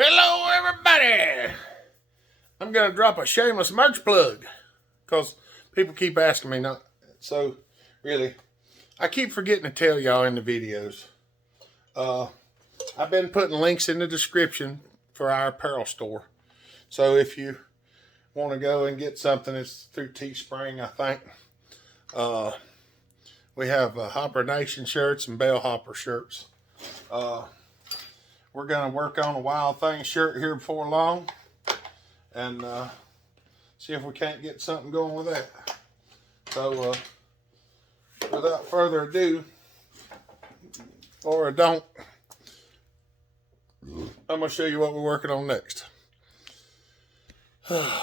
Hello, everybody. I'm going to drop a shameless merch plug because people keep asking me. Not so really, I keep forgetting to tell y'all in the videos. I've been putting links in the description for our apparel store. So if you want to go and get something, it's through Teespring, I think. We have Hopper Nation shirts and Bellhopper shirts. We're going to work on a Wild Thing shirt here before long and see if we can't get something going with that. So without further ado, or I don't, I'm going to show you what we're working on next. The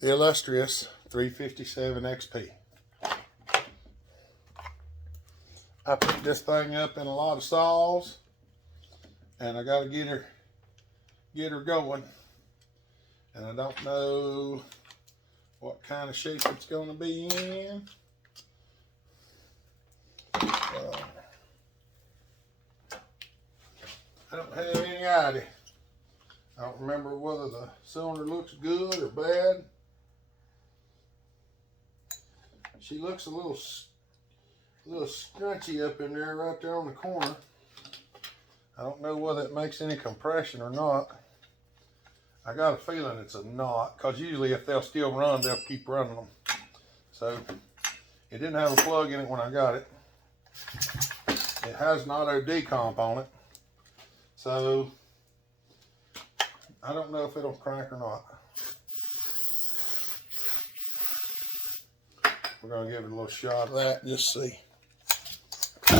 illustrious 357 XP. I put this thing up in a lot of saws, and I got to get her going. And I don't know what kind of shape it's going to be in. I don't have any idea. I don't remember whether the cylinder looks good or bad. She looks a little scrunchy up in there, right there on the corner. I don't know whether it makes any compression or not. I got a feeling it's a knot, because usually if they'll still run, they'll keep running them. So it didn't have a plug in it when I got it. It has an auto decomp on it. So I don't know if it'll crank or not. We're going to give it a little shot of that, just see. It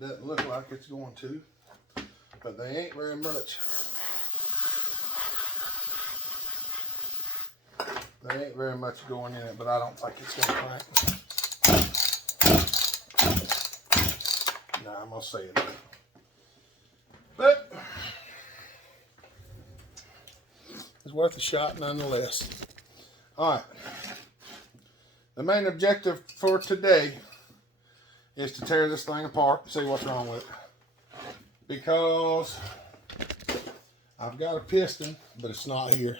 doesn't look like it's going to, but they ain't very much. There ain't very much going in it, but I don't think it's going to crank. Nah, I'm going to say it. But it's worth a shot nonetheless. All right. The main objective for today is to tear this thing apart and see what's wrong with it. Because I've got a piston, but it's not here.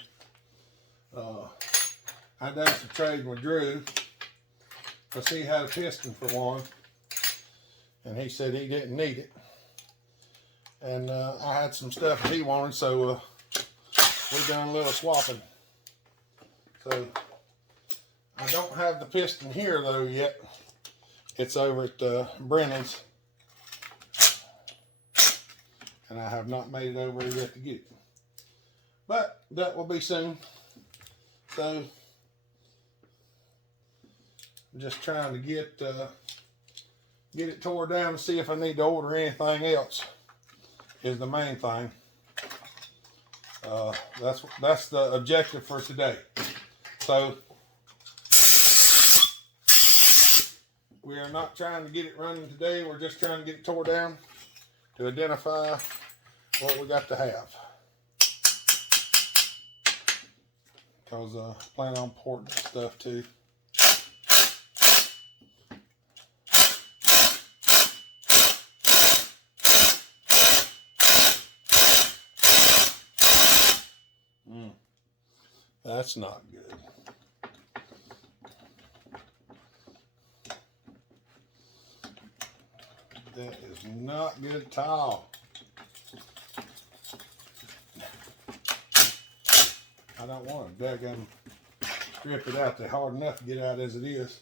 I done some trading with Drew because he had a piston for one, and he said he didn't need it. And I had some stuff that he wanted, so we done a little swapping. So I don't have the piston here though yet. It's over at Brennan's, and I have not made it over yet to get it. But that will be soon. So I'm just trying to get it tore down to see if I need to order anything else. Is the main thing. That's the objective for today. So we are not trying to get it running today. We're just trying to get it tore down to identify what we got to have. Because I plan on porting stuff too. That's not good. That is not good at all. I don't want to daggum strip it out. They're hard enough to get out as it is.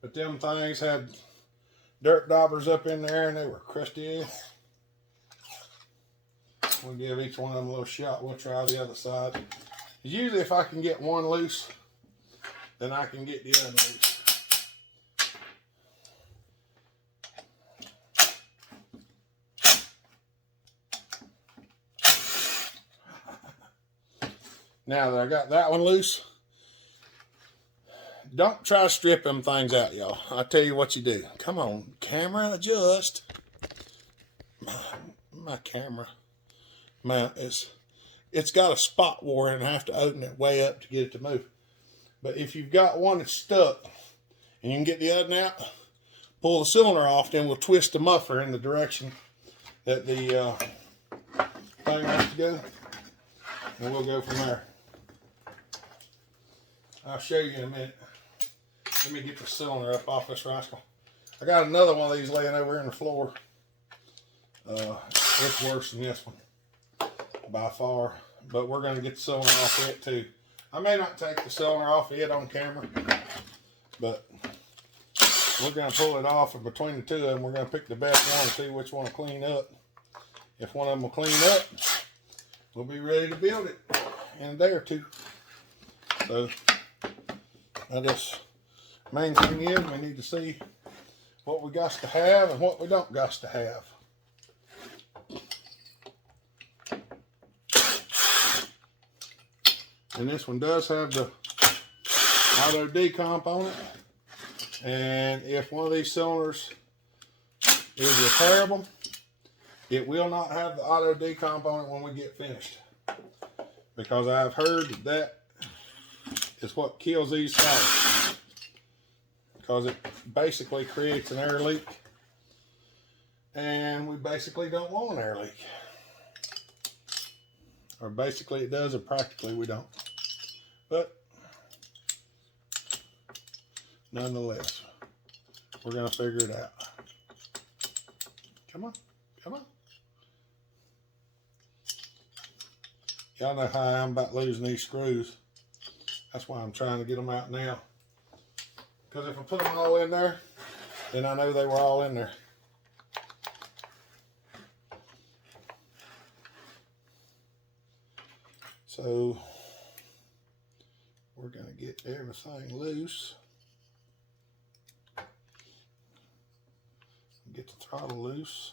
But them things had dirt daubers up in there and they were crusty. We'll give each one of them a little shot. We'll try the other side. Usually if I can get one loose, then I can get the other loose. Now that I got that one loose, don't try to strip them things out, y'all. I'll tell you what you do. Come on, camera, adjust. My camera mount it's got a spot wire and I have to open it way up to get it to move. But if you've got one that's stuck and you can get the other out, pull the cylinder off, then we'll twist the muffler in the direction that the thing has to go, and we'll go from there. I'll show you in a minute. Let me get the cylinder up off this rascal. I got another one of these laying over here on the floor. It's worse than this one by far, but we're going to get the cylinder off it too. I may not take the cylinder off it on camera, but we're going to pull it off, and between the two of them, we're going to pick the best one and see which one will clean up. If one of them will clean up, we'll be ready to build it in a day or two. So, main thing is we need to see what we got to have and what we don't got to have. And this one does have the auto decomp on it. And if one of these cylinders is repairable, it will not have the auto decomp on it when we get finished. Because I've heard that is what kills these tires. Because it basically creates an air leak. And we basically don't want an air leak. Or basically it does, or practically we don't. But nonetheless, we're going to figure it out. Come on, come on. Y'all know how I am about losing these screws. That's why I'm trying to get them out now. Because if I put them all in there, then I know they were all in there. So we're going to get everything loose. Get the throttle loose.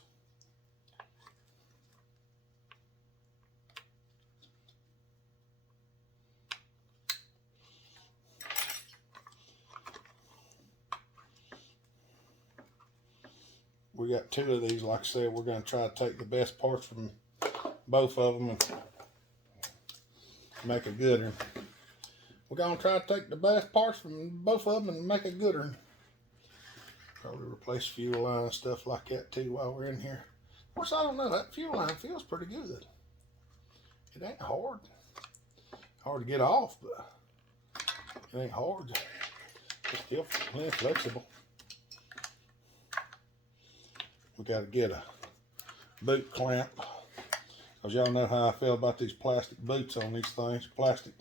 We got two of these, like I said, we're going to try to take the best parts from both of them and make a good one. We're going to try to take the best parts from both of them and make a good one. Probably replace fuel line and stuff like that too while we're in here. Of course, I don't know, that fuel line feels pretty good. It ain't hard. Hard to get off, but it ain't hard. It's still plenty flexible. We got to get a boot clamp. Because y'all know how I feel about these plastic boots on these things. Plastic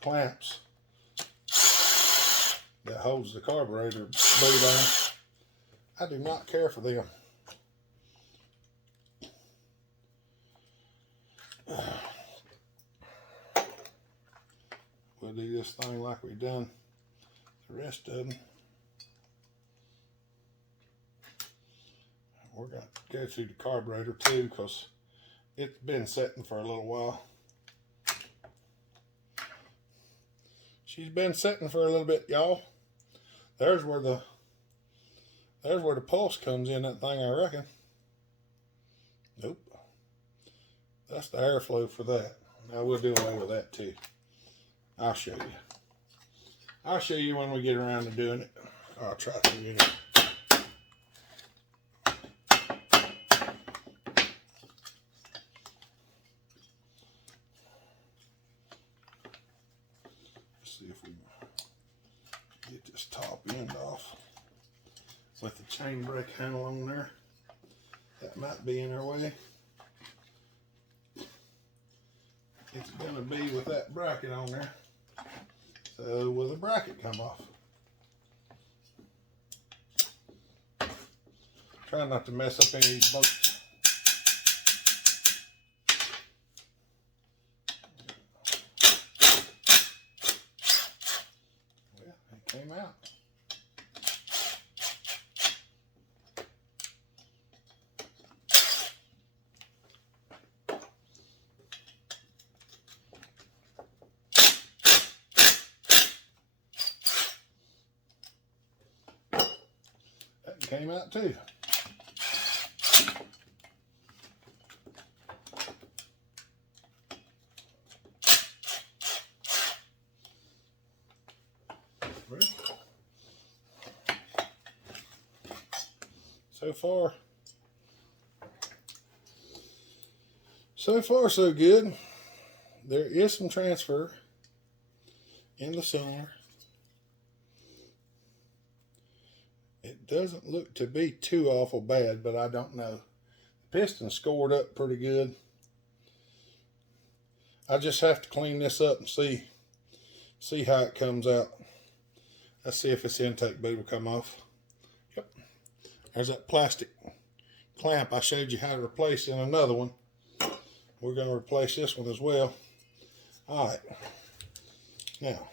clamps that holds the carburetor boot on. I do not care for them. We'll do this thing like we've done the rest of them. We're going to go through the carburetor too because it's been sitting for a little while. She's been sitting for a little bit, y'all. There's where the pulse comes in that thing, I reckon. Nope. That's the airflow for that. Now we'll do away with that too. I'll show you. I'll show you when we get around to doing it. I'll try to anyway. See if we can get this top end off with the chain brake handle on there. That might be in our way. It's going to be with that bracket on there. So will the bracket come off? Try not to mess up any of these bolts. Well, it came out. Came out too. Well, so far so good. There is some transfer in the cylinder. It doesn't look to be too awful bad, but I don't know. The piston scored up pretty good. I just have to clean this up and see how it comes out. Let's see if this intake boot will come off. Yep. There's that plastic clamp I showed you how to replace in another one. We're going to replace this one as well. Alright. Now,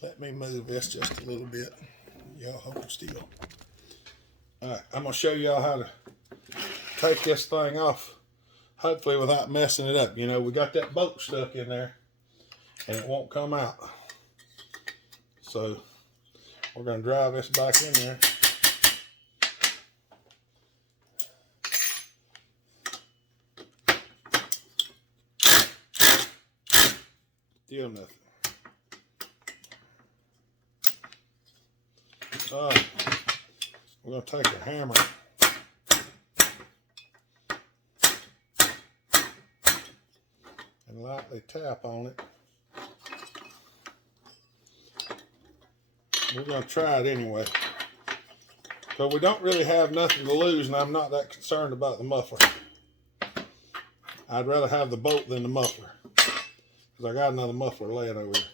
let me move this just a little bit. Y'all hold still. Alright, I'm going to show y'all how to take this thing off. Hopefully without messing it up. You know, we got that bolt stuck in there and it won't come out. So we're going to drive this back in there. Still nothing. We're going to take a hammer and lightly tap on it. We're going to try it anyway. But we don't really have nothing to lose, and I'm not that concerned about the muffler. I'd rather have the bolt than the muffler, because I got another muffler laying over here.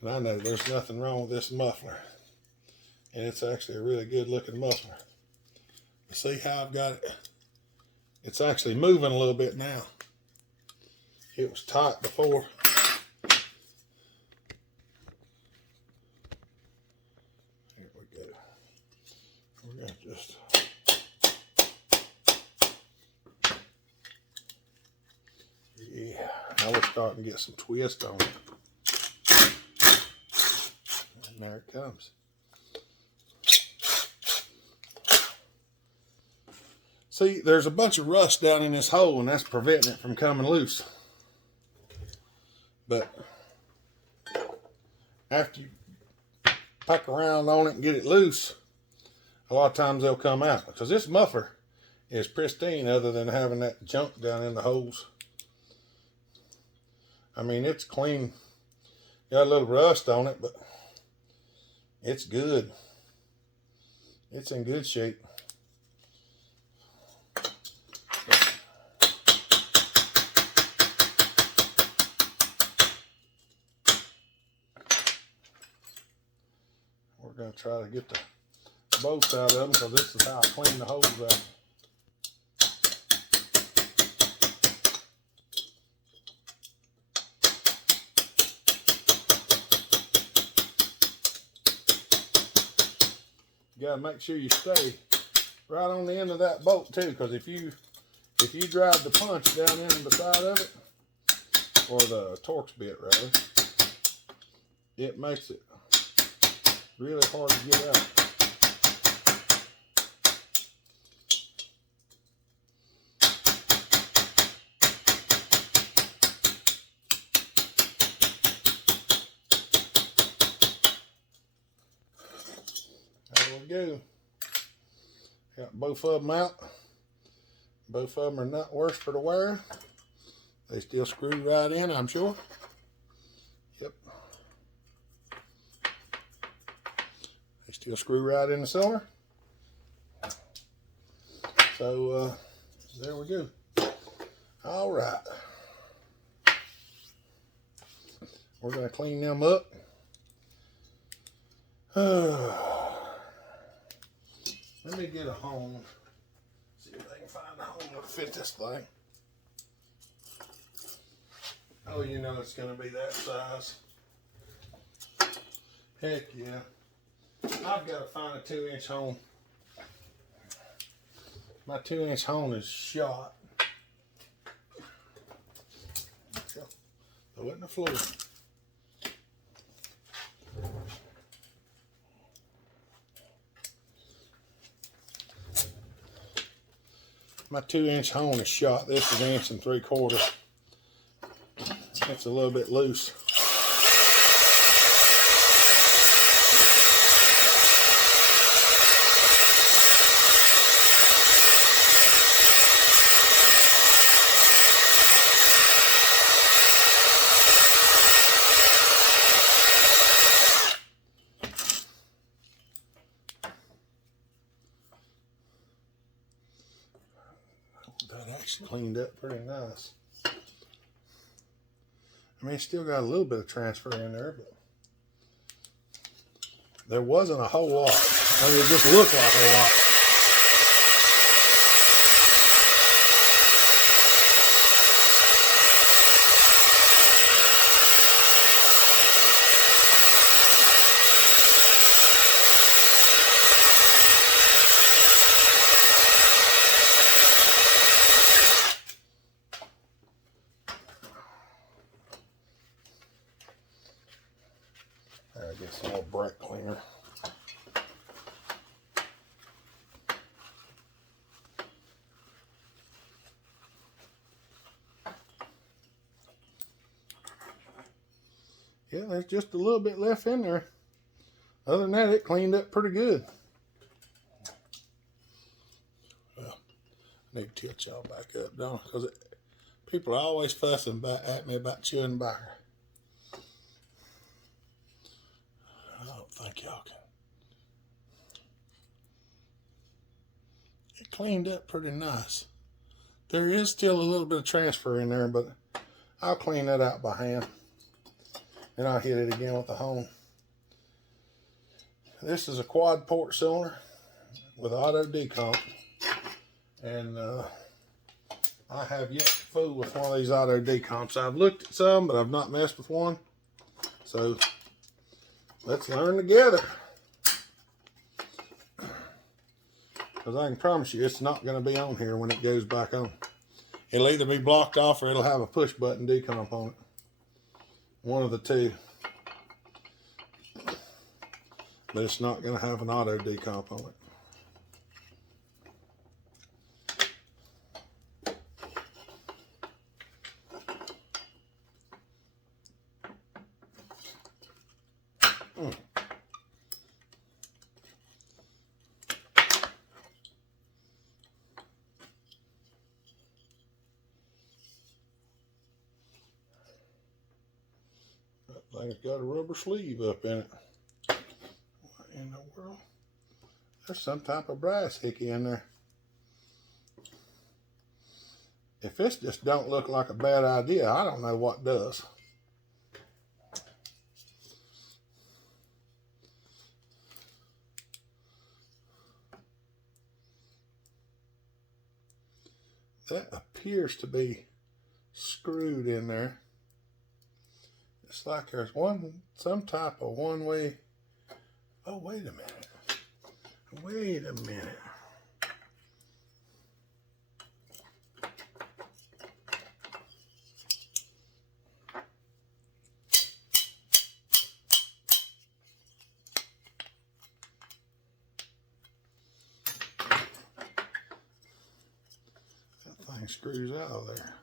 And I know there's nothing wrong with this muffler. And it's actually a really good looking muffler. You see how I've got it? It's actually moving a little bit now. It was tight before. Here we go. We're going to just... Yeah, now we're starting to get some twist on it. And there it comes. See, there's a bunch of rust down in this hole, and that's preventing it from coming loose. But after you pack around on it and get it loose, a lot of times they'll come out. Because this muffler is pristine other than having that junk down in the holes. I mean, it's clean. Got a little rust on it, but it's good. It's in good shape. We're going to try to get the bolts out of them, because this is how I clean the holes out. You got to make sure you stay right on the end of that bolt too, because if you drive the punch down in the side of it, or the Torx bit rather, it makes it really hard to get out. There we go. Got both of them out. Both of them are not worse for the wear. They still screw right in, I'm sure. Yep. They still screw right in the cylinder. So, there we go. All right. We're going to clean them up. Let me get a hone. See if I can find a hone that'll fit this thing. Oh, you know it's going to be that size. Heck yeah. I've got to find a 2-inch hone. My 2-inch hone is shot. Throw it in the floor. My 2-inch hone is shot. This is 1 3/4 inches. It's a little bit loose. actually cleaned up pretty nice. I mean, it's still got a little bit of transfer in there, but there wasn't a whole lot. I mean, it just looked like a lot. I get some more brake cleaner. Yeah, there's just a little bit left in there. Other than that, it cleaned up pretty good. Well, I need to tilt y'all back up, don't I? Because people are always fussing at me about chewing tobacco. I don't think y'all can. It cleaned up pretty nice. There is still a little bit of transfer in there, but I'll clean that out by hand. And I'll hit it again with the hone. This is a quad port cylinder with auto decomp. And I have yet to fool with one of these auto decomps. I've looked at some, but I've not messed with one. So let's learn together. Because I can promise you it's not going to be on here when it goes back on. It'll either be blocked off or it'll have a push button decomp on it. One of the two. But it's not going to have an auto decomp on it. That thing's got a rubber sleeve up in it. What in the world? There's some type of brass hickey in there. If this just don't look like a bad idea, I don't know what does. That appears to be screwed in there. It's like there's some type of one-way. Oh, wait a minute. Wait a minute. That thing screws out of there.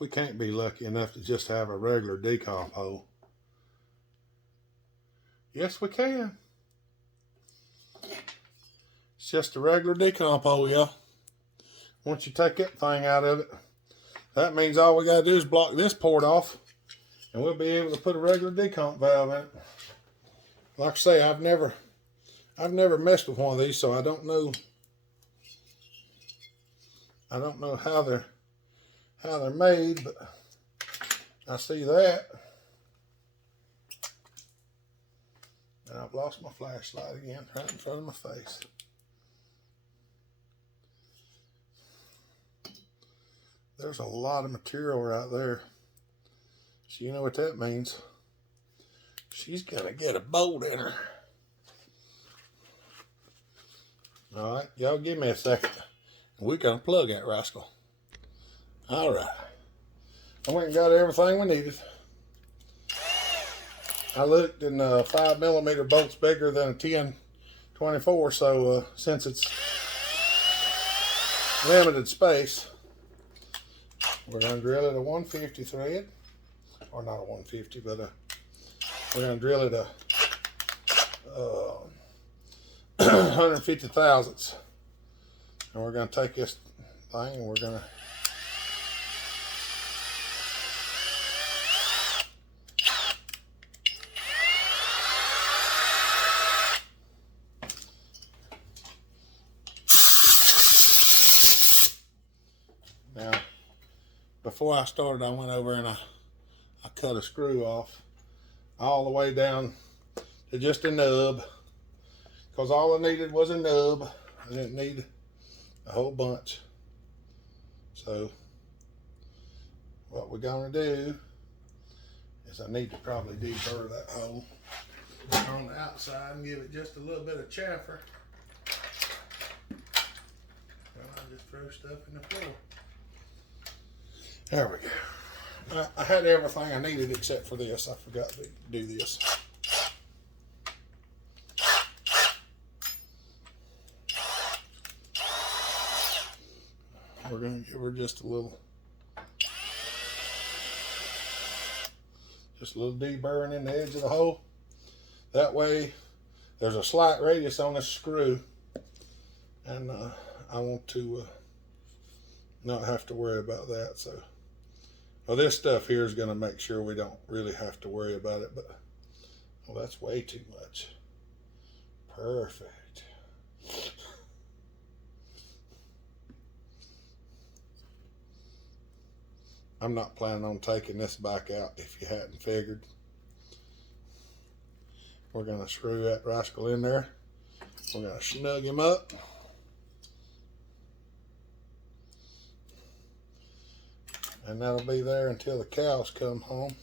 We can't be lucky enough to just have a regular decomp hole. Yes, we can. It's just a regular decomp hole, y'all. Once you take that thing out of it, that means all we gotta do is block this port off, and we'll be able to put a regular decomp valve in it. Like I say, I've never messed with one of these, so I don't know how they're made, but I see that. And I've lost my flashlight again, right in front of my face. There's a lot of material right there. So you know what that means. She's gonna get a bolt in her. All right, y'all give me a second. We're gonna plug that rascal. All right. I went and got everything we needed. I looked, and 5mm bolt's bigger than a 1024, so since it's limited space, we're going to drill it a 150 thread, or not a 150, but we're going to drill it a 150 thousandths, and we're going to take this thing and we're going to before I started, I went over and I cut a screw off all the way down to just a nub, because all I needed was a nub. I didn't need a whole bunch. So what we're gonna do is I need to probably deburr that hole on the outside and give it just a little bit of chamfer. And I just throw stuff in the floor. There we go. I had everything I needed except for this. I forgot to do this. We're going to give her just a little deburring in the edge of the hole. That way there's a slight radius on this screw, and I want to not have to worry about that. So, well, this stuff here is going to make sure we don't really have to worry about it, but well, that's way too much. Perfect. I'm not planning on taking this back out if you hadn't figured. We're going to screw that rascal in there. We're going to snug him up. And that'll be there until the cows come home.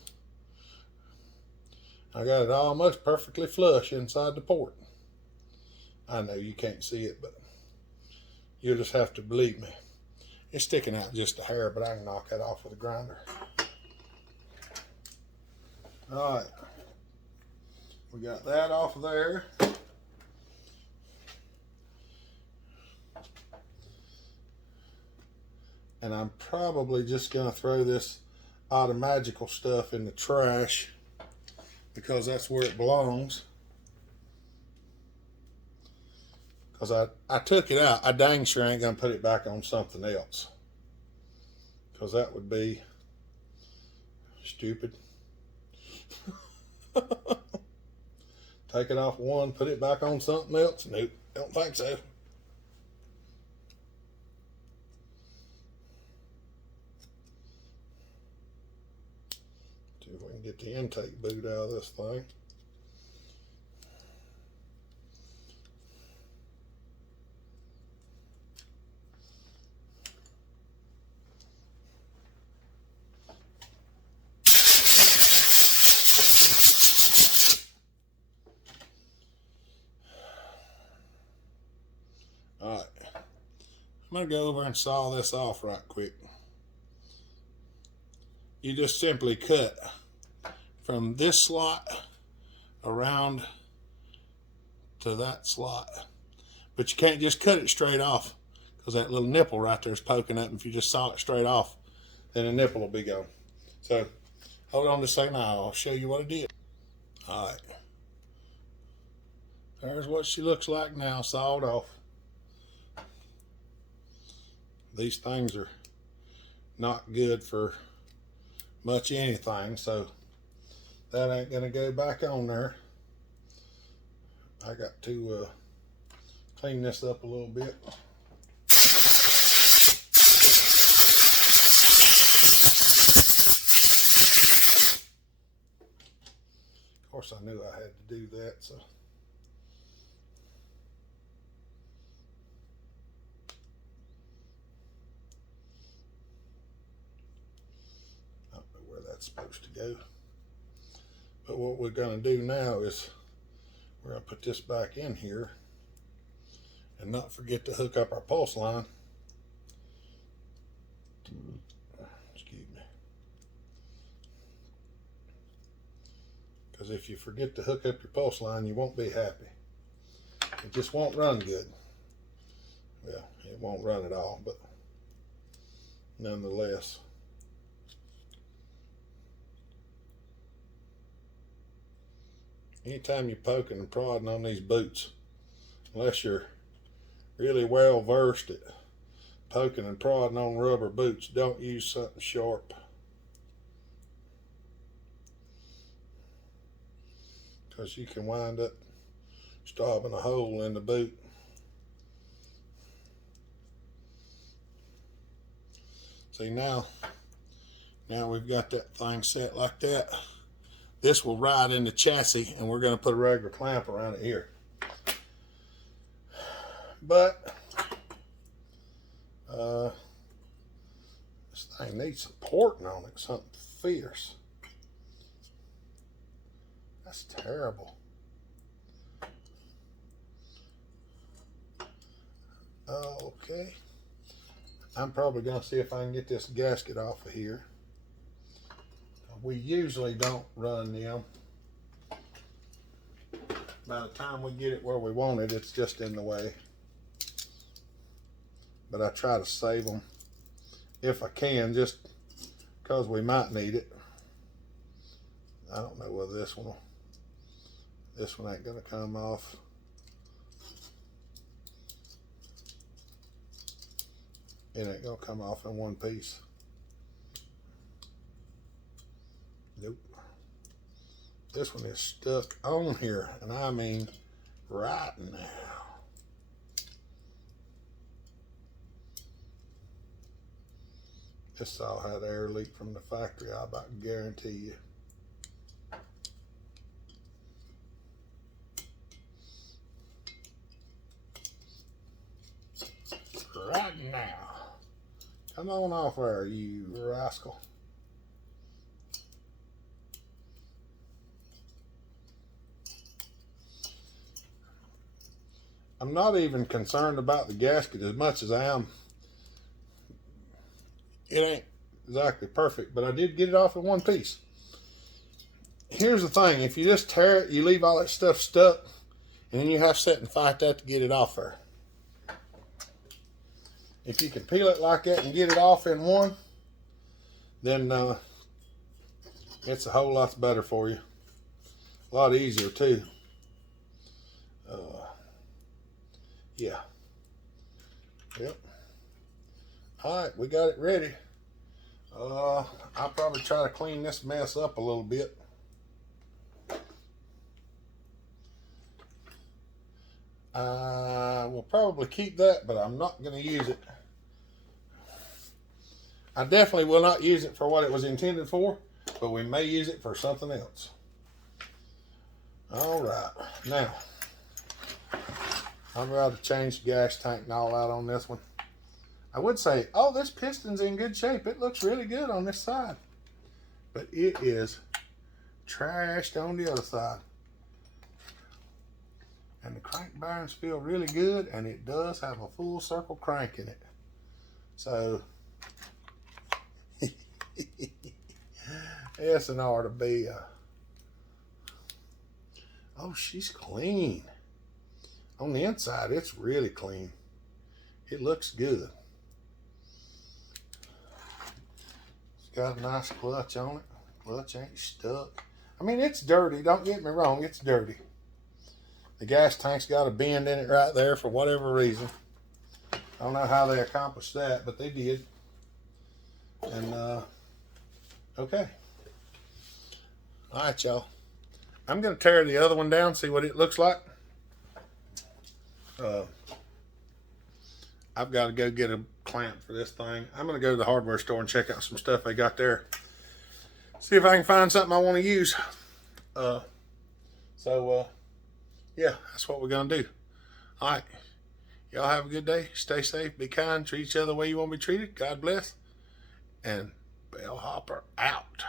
I got it almost perfectly flush inside the port. I know you can't see it, but you'll just have to believe me. It's sticking out just a hair, but I can knock that off with a grinder. All right. We got that off of there. And I'm probably just going to throw this Automagical stuff in the trash because that's where it belongs. Because I took it out. I dang sure ain't going to put it back on something else, because that would be stupid. Take it off one, put it back on something else? Nope, don't think so. See if we can get the intake boot out of this thing. Alright, I'm going to go over and saw this off right quick. You just simply cut from this slot around to that slot. But you can't just cut it straight off, because that little nipple right there is poking up. And if you just saw it straight off, then the nipple will be gone. So hold on just a second, I'll show you what I did. Alright, there's what she looks like now, sawed off. These things are not good for much anything, so that ain't gonna go back on there. I got to clean this up a little bit. Of course, I knew I had to do that, so. Supposed to go, but what we're going to do now is we're going to put this back in here and not forget to hook up our pulse line. Excuse me, because if you forget to hook up your pulse line, you won't be happy. It just won't run good. Well, it won't run at all, but nonetheless. Anytime you're poking and prodding on these boots, unless you're really well versed at poking and prodding on rubber boots, don't use something sharp, because you can wind up stopping a hole in the boot. See, now Now we've got that thing set like that. This will ride in the chassis, and we're going to put a regular clamp around it here. But this thing needs supporting on it, something fierce. That's terrible. Okay. I'm probably going to see if I can get this gasket off of here. We usually don't run them. By the time we get it where we want it, it's just in the way. But I try to save them if I can, just because we might need it. I don't know whether this one ain't gonna come off. It ain't gonna come off in one piece. Nope. This one is stuck on here, and I mean right now. This saw had air leak from the factory, I about guarantee you. Right now. Come on off there, you rascal. I'm not even concerned about the gasket as much as I am. It ain't exactly perfect, but I did get it off in one piece. Here's the thing, if you just tear it, you leave all that stuff stuck, and then you have to sit and fight that to get it off there. If you can peel it like that and get it off in one, then it's a whole lot better for you. A lot easier too. Yeah. Yep. Alright, we got it ready. I'll probably try to clean this mess up a little bit. I will probably keep that, but I'm not going to use it. I definitely will not use it for what it was intended for, but we may use it for something else. Alright, now I'm ready to change the gas tank and all out on this one. I would say, oh, this piston's in good shape. It looks really good on this side. But it is trashed on the other side. And the crank bearings feel really good, and it does have a full circle crank in it. So, it's an R to B. Oh, she's clean. On the inside, it's really clean. It looks good. It's got a nice clutch on it. Clutch ain't stuck. I mean, it's dirty. Don't get me wrong. It's dirty. The gas tank's got a bend in it right there for whatever reason. I don't know how they accomplished that, but they did. And, okay. All right, y'all. I'm going to tear the other one down, see what it looks like. I've got to go get a clamp for this thing. I'm going to go to the hardware store and check out some stuff they got there. See if I can find something I want to use. Yeah, that's what we're going to do. All right. Y'all have a good day. Stay safe. Be kind. Treat each other the way you want to be treated. God bless. And Bellhopper out.